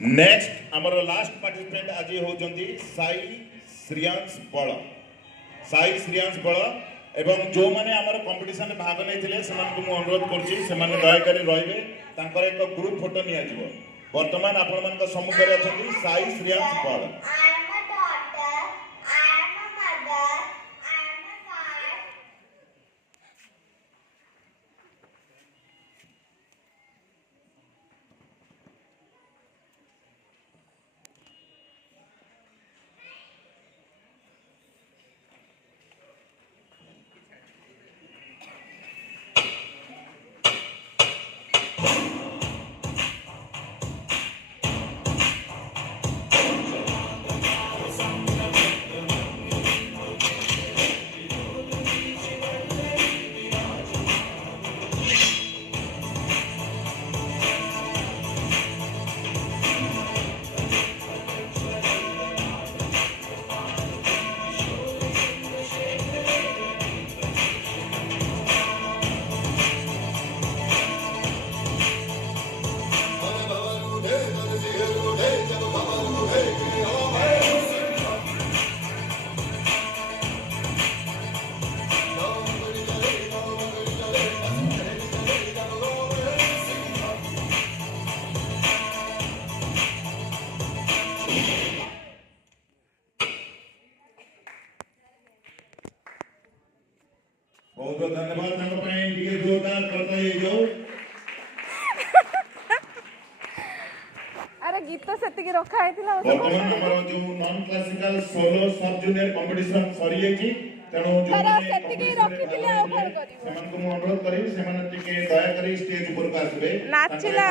Next आमर last participant आज होउचंती साई श्रियांश बळ साई श्रियांश बळ एवं जो माने आमर कंपटीशन में भाग नहीं से अनुरोध कर दया कर रही एक ग्रुप फोटो नि वर्तमान आपण सम्मुखें अच्छा साई श्रियांश बळ बहुत बहुत धन्यवाद जोरदार करता है जो अरे गीत तो सेतिकी रखा हैतिला वर्तमान हमर जो नॉन क्लासिकल सोलो सब जूनियर कंपटीशन सरी अछि तेणु जो सेतिकी रखितिले आ कोन करिवो सेमान को अनुरोध करी सेमान टिके दया करी स्टेज ऊपर आसबे नाचिला।